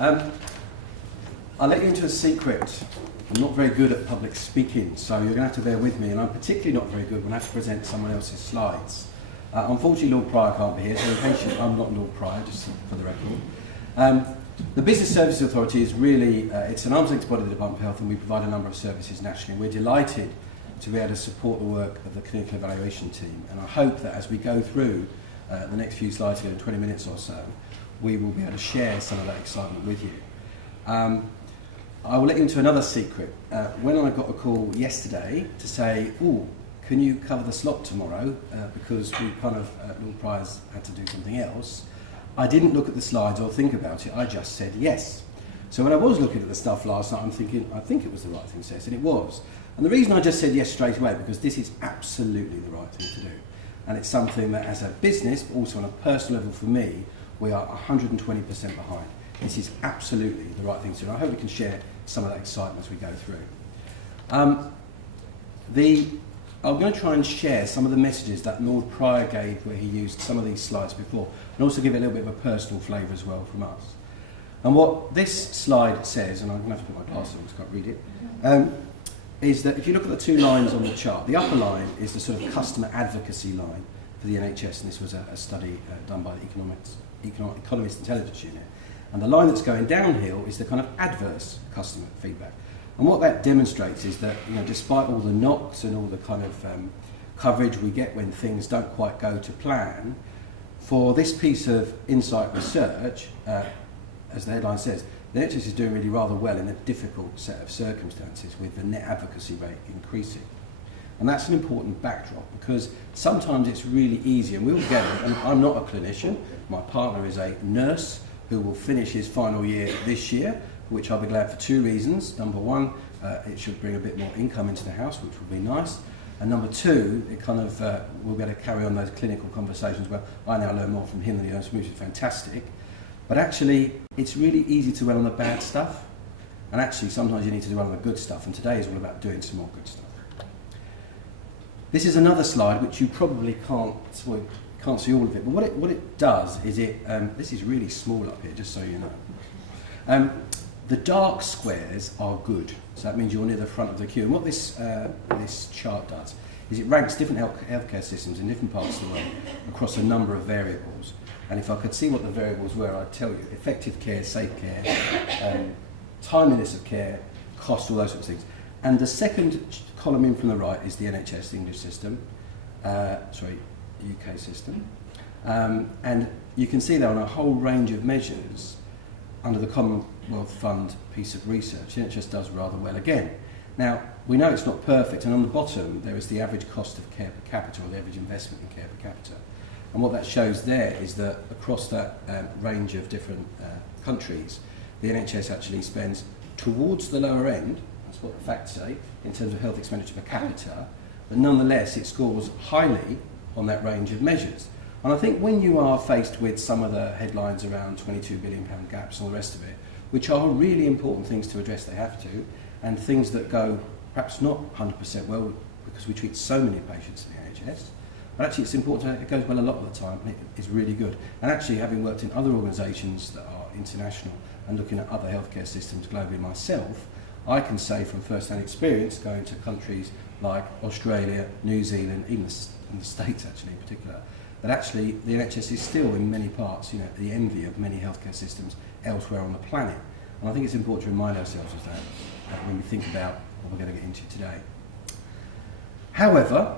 Um, I'll let you into a secret. I'm not very good at public speaking, so you're going to have to bear with me, and I'm particularly not very good when I have to present someone else's slides. Unfortunately, Lord Pryor can't be here, so in case I'm not Lord Pryor, just for the record. The Business Services Authority is really, it's an arm's length body of the Department of Health, and we provide a number of services nationally. We're delighted to be able to support the work of the clinical evaluation team, and I hope that as we go through the next few slides here in 20 minutes or so, we will be able to share some of that excitement with you. I will let you into another secret. When I got a call yesterday to say, oh, can you cover the slot tomorrow, because we kind of, Lord Pryor's had to do something else, I didn't look at the slides or think about it, I just said yes. So when I was looking at the stuff last night, I'm thinking, I think it was the right thing to say, and it was. And the reason I just said yes straight away, because this is absolutely the right thing to do. And it's something that as a business, but also on a personal level for me, we are 120% behind. This is absolutely the right thing to do. And I hope we can share some of that excitement as we go through. I'm going to try and share some of the messages that Lord Pryor gave where he used some of these slides before, and also give it a little bit of a personal flavour as well from us. And what this slide says, and I'm going to have to put my glasses on because I can't read it, is that if you look at the two lines on the chart, the upper line is the sort of customer advocacy line for the NHS, and this was a study done by the Economist Intelligence Unit. And the line that's going downhill is the kind of adverse customer feedback. And what that demonstrates is that, you know, despite all the knocks and all the kind of coverage we get when things don't quite go to plan, for this piece of insight research, as the headline says, the NHS is doing really rather well in a difficult set of circumstances with the net advocacy rate increasing. And that's an important backdrop because sometimes it's really easy, and we'll get it, and I'm not a clinician, my partner is a nurse who will finish his final year this year, which I'll be glad for two reasons. Number one, it should bring a bit more income into the house, which will be nice. And number two, it kind of we'll be able to carry on those clinical conversations where I now learn more from him than he learns from me, which is fantastic. But actually, it's really easy to dwell on the bad stuff. And actually, sometimes you need to dwell on the good stuff. And today is all about doing some more good stuff. This is another slide which you probably can't see all of it. But what it does is this is really small up here, just so you know. The dark squares are good, so that means you're near the front of the queue. And what this chart does is it ranks different healthcare systems in different parts of the world across a number of variables. And if I could see what the variables were, I'd tell you: effective care, safe care, timeliness of care, cost, all those sorts of things. And the second column in from the right is the NHS, the English system, UK system. And you can see there on a whole range of measures under the Commonwealth Fund piece of research, the NHS does rather well again. Now, we know it's not perfect, and on the bottom there is the average cost of care per capita, or the average investment in care per capita. And what that shows there is that across that range of different countries, the NHS actually spends towards the lower end, that's what the facts say, in terms of health expenditure per capita, but nonetheless it scores highly on that range of measures. And I think when you are faced with some of the headlines around £22 billion gaps and all the rest of it, which are really important things to address, they have to, and things that go perhaps not 100% well because we treat so many patients in the NHS, but actually it's important, it goes well a lot of the time, and it is really good. And actually, having worked in other organisations that are international and looking at other healthcare systems globally myself, I can say from first-hand experience, going to countries like Australia, New Zealand, even in the States actually in particular, that actually the NHS is still in many parts, you know, the envy of many healthcare systems elsewhere on the planet. And I think it's important to remind ourselves of that when we think about what we're going to get into today. However,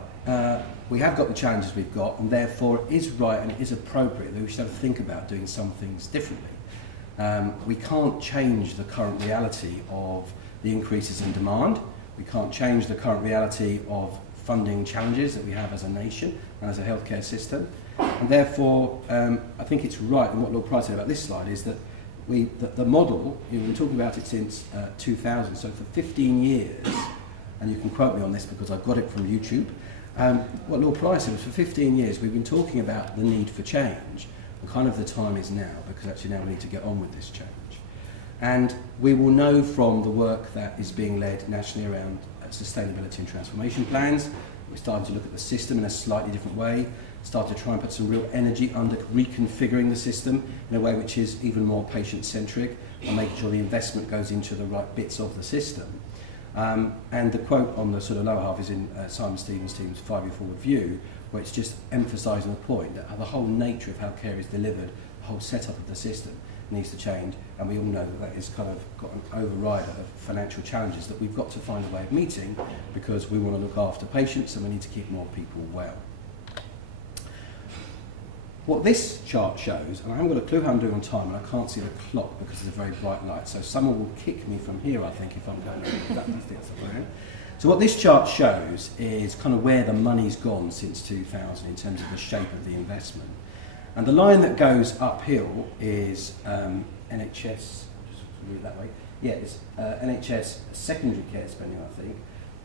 we have got the challenges we've got, and therefore it is right and it is appropriate that we should have to think about doing some things differently. We can't change the current reality of the increases in demand. We can't change the current reality of funding challenges that we have as a nation and as a healthcare system. And therefore, I think it's right, and what Lord Pryor said about this slide is that the model, we've been talking about it since 2000, so for 15 years, and you can quote me on this because I've got it from YouTube, what Lord Pryor said was for 15 years we've been talking about the need for change, and kind of the time is now, because actually now we need to get on with this change. And we will know from the work that is being led nationally around sustainability and transformation plans. We're starting to look at the system in a slightly different way. started to try and put some real energy under reconfiguring the system in a way which is even more patient-centric and making sure the investment goes into the right bits of the system. And the quote on the sort of lower half is in Simon Stevens' team's 5-year forward view, where it's just emphasising the point that the whole nature of how care is delivered, the whole setup of the system needs to change, and we all know that that is kind of got an overrider of financial challenges that we've got to find a way of meeting because we want to look after patients and we need to keep more people well. What this chart shows, and I haven't got a clue how I'm doing on time, and I can't see the clock because it's a very bright light, so someone will kick me from here, I think, if I'm going over that. I think that's the plan. So what this chart shows is kind of where the money's gone since 2000 in terms of the shape of the investment. And the line that goes uphill is NHS, just move it that way, yeah, it's NHS secondary care spending, I think,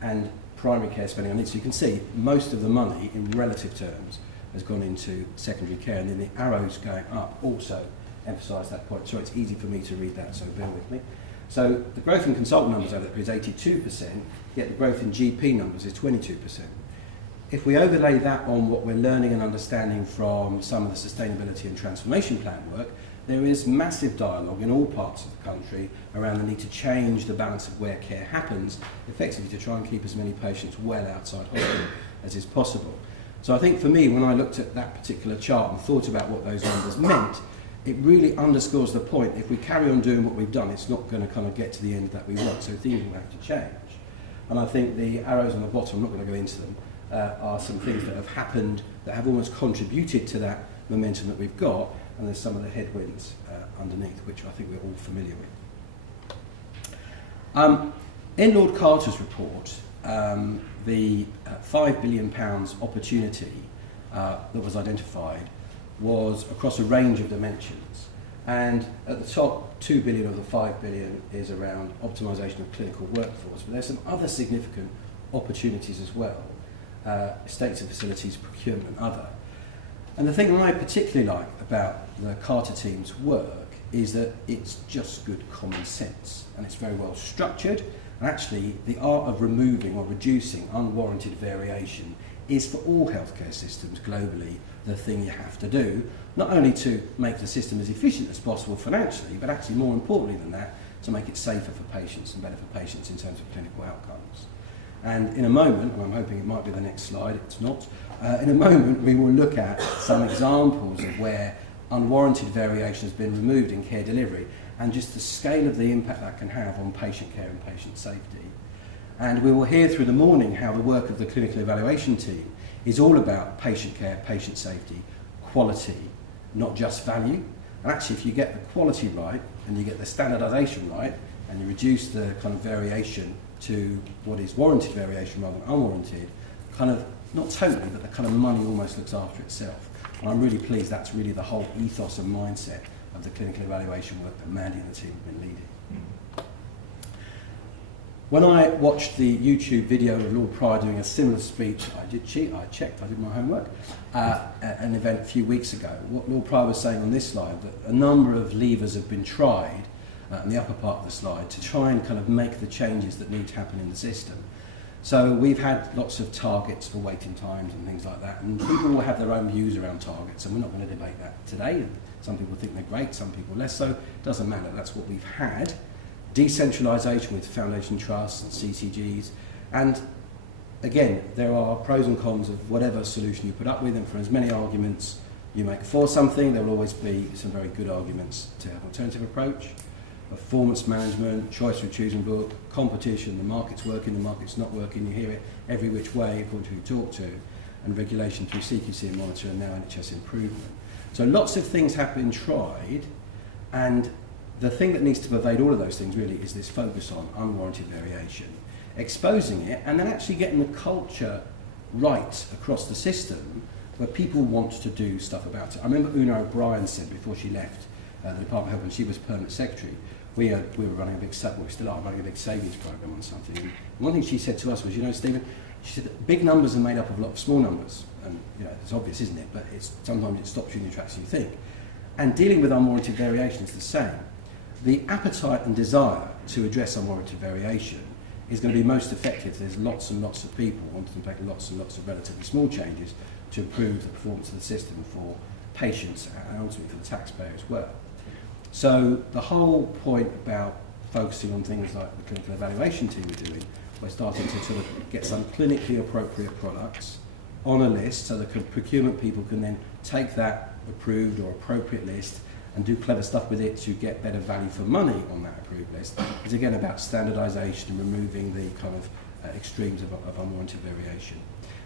and primary care spending on it. So you can see most of the money in relative terms has gone into secondary care, and then the arrows going up also emphasise that point. So it's easy for me to read that, so bear with me. So the growth in consultant numbers over that period is 82%, yet the growth in GP numbers is 22%. If we overlay that on what we're learning and understanding from some of the sustainability and transformation plan work, there is massive dialogue in all parts of the country around the need to change the balance of where care happens, effectively to try and keep as many patients well outside hospital as is possible. So I think for me, when I looked at that particular chart and thought about what those numbers meant, it really underscores the point, if we carry on doing what we've done, it's not going to kind of get to the end that we want, so things will have to change. And I think the arrows on the bottom, I'm not going to go into them, are some things that have happened that have almost contributed to that momentum that we've got, and there's some of the headwinds underneath, which I think we're all familiar with. In Lord Carter's report, the £5 billion opportunity that was identified was across a range of dimensions. And at the top, 2 billion of the 5 billion is around optimisation of clinical workforce, but there's some other significant opportunities as well, estates and facilities, procurement and other. And the thing I particularly like about the Carter team's work is that it's just good common sense, and it's very well structured, and actually the art of removing or reducing unwarranted variation is for all healthcare systems globally the thing you have to do, not only to make the system as efficient as possible financially, but actually more importantly than that, to make it safer for patients and better for patients in terms of clinical outcomes. And in a moment, and I'm hoping it might be the next slide, it's not, in a moment we will look at some examples of where unwarranted variation has been removed in care delivery and just the scale of the impact that can have on patient care and patient safety. And we will hear through the morning how the work of the clinical evaluation team is all about patient care, patient safety, quality, not just value. And actually if you get the quality right and you get the standardisation right and you reduce the kind of variation to what is warranted variation rather than unwarranted, kind of, not totally, but the kind of money almost looks after itself. And I'm really pleased that's really the whole ethos and mindset of the clinical evaluation work that Mandy and the team have been leading. When I watched the YouTube video of Lord Pryor doing a similar speech, I did cheat, I checked, I did my homework, at an event a few weeks ago. What Lord Pryor was saying on this slide, that a number of levers have been tried, in the upper part of the slide, to try and kind of make the changes that need to happen in the system. So we've had lots of targets for waiting times and things like that, and people will have their own views around targets, and we're not going to debate that today. Some people think they're great, some people less so. It doesn't matter, that's what we've had. Decentralisation with foundation trusts and CCGs, and again, there are pros and cons of whatever solution you put up with, and for as many arguments you make for something, there will always be some very good arguments to have an alternative approach. Performance management, choice through choosing book, competition, the market's working, the market's not working, you hear it every which way according to who you talk to, and regulation through CQC and monitor, and now NHS improvement. So lots of things have been tried, and the thing that needs to pervade all of those things really is this focus on unwarranted variation, exposing it, and then actually getting the culture right across the system where people want to do stuff about it. I remember Una O'Brien said before she left the Department of Health, when she was permanent secretary, we were running a big, we still are running a big savings program on something. And one thing she said to us was, you know, Stephen, she said big numbers are made up of a lot of small numbers, and you know it's obvious, isn't it? But sometimes it stops you in the tracks you think. And dealing with unwarranted variation is the same. The appetite and desire to address unwarranted variation is going to be most effective if there's lots and lots of people wanting to make lots and lots of relatively small changes to improve the performance of the system for patients and ultimately for the taxpayer as well. So the whole point about focusing on things like the clinical evaluation team are doing, we're starting to sort of get some clinically appropriate products on a list so the procurement people can then take that approved or appropriate list and do clever stuff with it to get better value for money on that approved list. It's again about standardisation and removing the kind of extremes of unwarranted variation.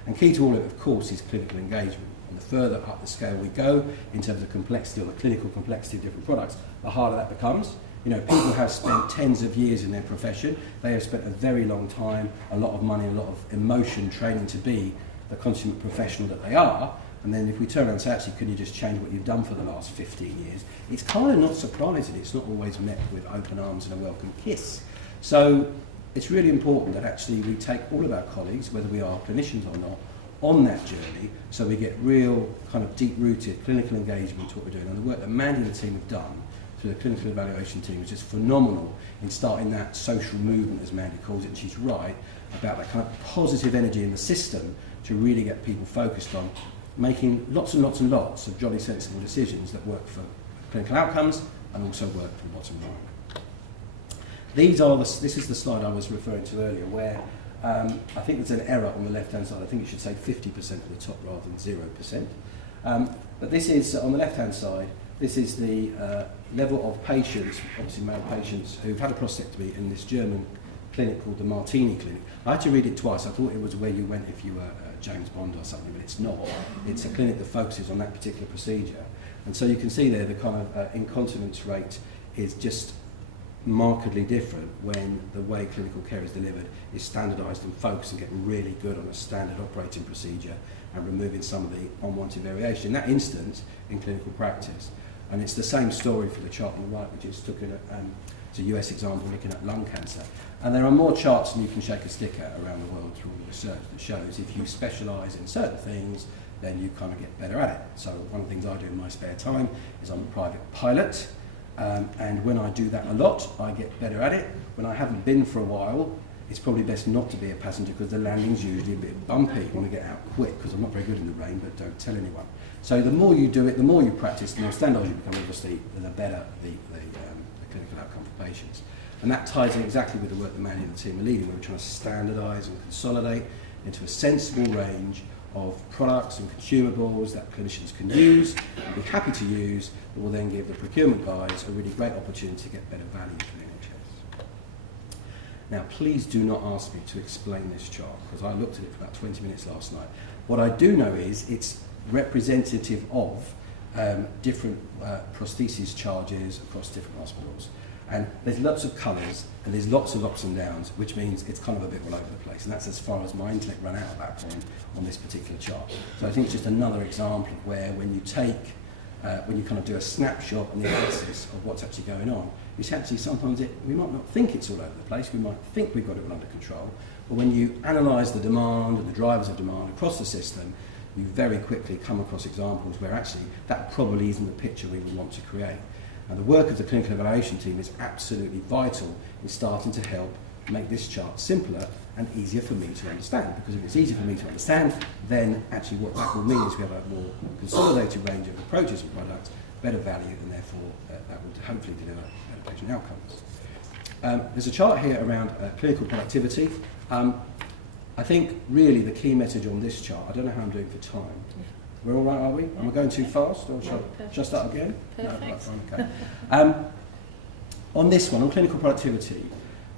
And key to all of it, of course, is clinical engagement. And the further up the scale we go in terms of complexity or the clinical complexity of different products, the harder that becomes. You know, people have spent tens of years in their profession. They have spent a very long time, a lot of money, a lot of emotion training to be the consummate professional that they are. And then if we turn around and say, actually, can you just change what you've done for the last 15 years? It's kind of not surprising. It's not always met with open arms and a welcome kiss. So it's really important that actually we take all of our colleagues, whether we are clinicians or not, on that journey so we get real kind of deep-rooted clinical engagement to what we're doing. And the work that Mandy and the team have done through the clinical evaluation team is just phenomenal in starting that social movement, as Mandy calls it, and she's right, about that kind of positive energy in the system to really get people focused on making lots and lots and lots of jolly sensible decisions that work for clinical outcomes and also work for the bottom line. This is the slide I was referring to earlier where I think there's an error on the left-hand side. I think it should say 50% at the top rather than 0%. But this is, on the left-hand side, this is the level of patients, obviously male patients, who've had a prostatectomy in this German clinic called the Martini Clinic. I had to read it twice. I thought it was where you went if you were James Bond or something, but it's not. It's a clinic that focuses on that particular procedure. And so you can see there the kind of incontinence rate is just markedly different when the way clinical care is delivered is standardised and focused and getting really good on a standard operating procedure and removing some of the unwanted variation. In that instance, in clinical practice. And it's the same story for the chart on the right, which is looking at, it's a US example looking at lung cancer. And there are more charts than you can shake a stick at around the world through all the research that shows if you specialise in certain things, then you kind of get better at it. So one of the things I do in my spare time is I'm a private pilot. And when I do that a lot, I get better at it. When I haven't been for a while, it's probably best not to be a passenger because the landing's usually a bit bumpy. You want to get out quick because I'm not very good in the rain, but don't tell anyone. So the more you do it, the more you practice, the more standardised you become, obviously, the better the clinical outcome for patients. And that ties in exactly with the work that Mandy and the team are leading, where we're trying to standardise and consolidate into a sensible range of products and consumables that clinicians can use and be happy to use, that will then give the procurement guys a really great opportunity to get better value for the NHS. Now, please do not ask me to explain this chart, because I looked at it for about 20 minutes last night. What I do know is it's representative of different prosthesis charges across different hospitals. And there's lots of colours and there's lots of ups and downs, which means it's kind of a bit all over the place. And that's as far as my intellect ran out at that point on this particular chart. So I think it's just another example of where when you take, when you kind of do a snapshot and the analysis of what's actually going on, it's actually sometimes we might not think it's all over the place, we might think we've got it all under control, but when you analyse the demand and the drivers of demand across the system, you very quickly come across examples where actually that probably isn't the picture we would want to create. And the work of the clinical evaluation team is absolutely vital in starting to help make this chart simpler and easier for me to understand. Because if it's easier for me to understand, then actually what that will mean is we have a more consolidated range of approaches and products, better value, and therefore that will hopefully deliver better patient outcomes. There's a chart here around clinical productivity. I think really the key message on this chart, I don't know how I'm doing for time. We're all right, are we? Am I going too fast, or shall I start again? Perfect. No, right, fine, okay. On this one, on clinical productivity,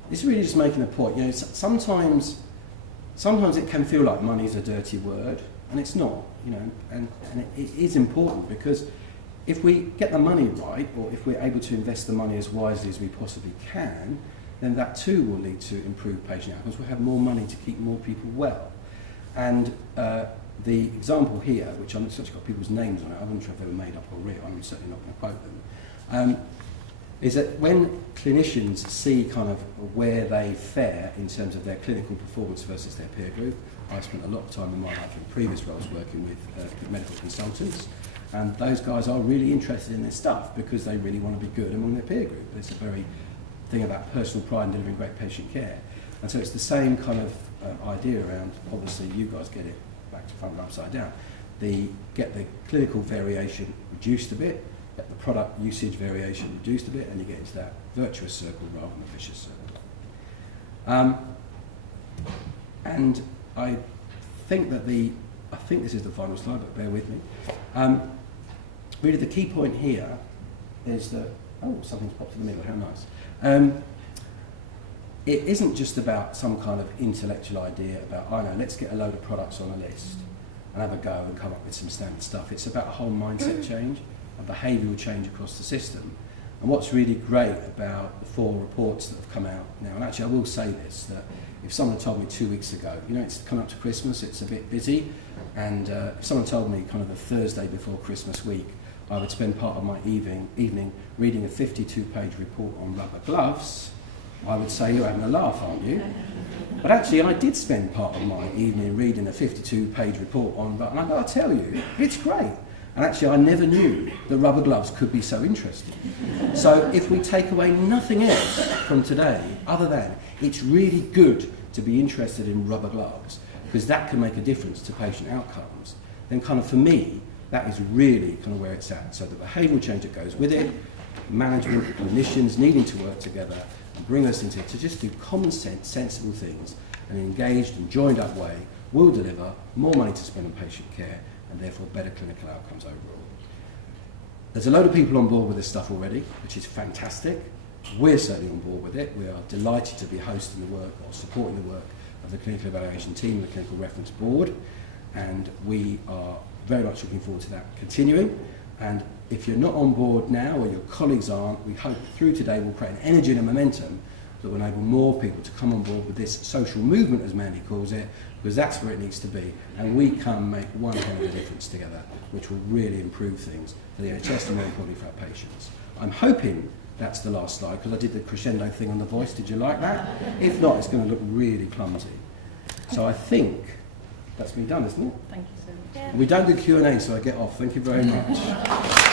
this is really just making a point. You know, sometimes it can feel like money's a dirty word, and it's not. You know, and it is important because if we get the money right, or if we're able to invest the money as wisely as we possibly can, then that too will lead to improved patient outcomes. We'll have more money to keep more people well, and the example here, which I've actually got people's names on it, I'm not sure if they were made up or real, I'm certainly not going to quote them, is that when clinicians see kind of where they fare in terms of their clinical performance versus their peer group, I spent a lot of time in my life in previous roles working with medical consultants, and those guys are really interested in this stuff because they really want to be good among their peer group. It's a very thing about personal pride and delivering great patient care. And so it's the same kind of idea around, obviously you guys get it back to front and upside down. get the clinical variation reduced a bit, get the product usage variation reduced a bit, and you get into that virtuous circle rather than a vicious circle. And I think this is the final slide, but bear with me. Really, the key point here is that, oh, something's popped in the middle, how nice. It isn't just about some kind of intellectual idea about, I know, let's get a load of products on a list and have a go and come up with some standard stuff. It's about a whole mindset change, a behavioural change across the system. And what's really great about the 4 reports that have come out now, and actually I will say this, that if someone had told me 2 weeks ago, you know, it's coming up to Christmas, it's a bit busy, and if someone told me kind of the Thursday before Christmas week, I would spend part of my evening reading a 52-page report on rubber gloves, I would say, you're having a laugh, aren't you? But actually, I did spend part of my evening reading a 52-page report on rubber, and I've got to tell you, it's great. And actually, I never knew that rubber gloves could be so interesting. So if we take away nothing else from today, other than it's really good to be interested in rubber gloves, because that can make a difference to patient outcomes, then kind of for me, that is really kind of where it's at. So the behavioural change that goes with it, management, clinicians needing to work together and bring us into to just do common sense, sensible things, in an engaged and joined up way will deliver more money to spend on patient care and therefore better clinical outcomes overall. There's a load of people on board with this stuff already, which is fantastic. We're certainly on board with it. We are delighted to be hosting the work or supporting the work of the clinical evaluation team and the clinical reference board, and we are very much looking forward to that continuing. And if you're not on board now or your colleagues aren't, we hope through today we'll create an energy and a momentum that will enable more people to come on board with this social movement, as Mandy calls it, because that's where it needs to be. And we can make one hell of a difference together, which will really improve things for the NHS and more importantly for our patients. I'm hoping that's the last slide, because I did the crescendo thing on the voice. Did you like that? If not, it's going to look really clumsy. So I think that's been done, isn't it? Thank you so much. We don't do Q&A, so I get off. Thank you very much.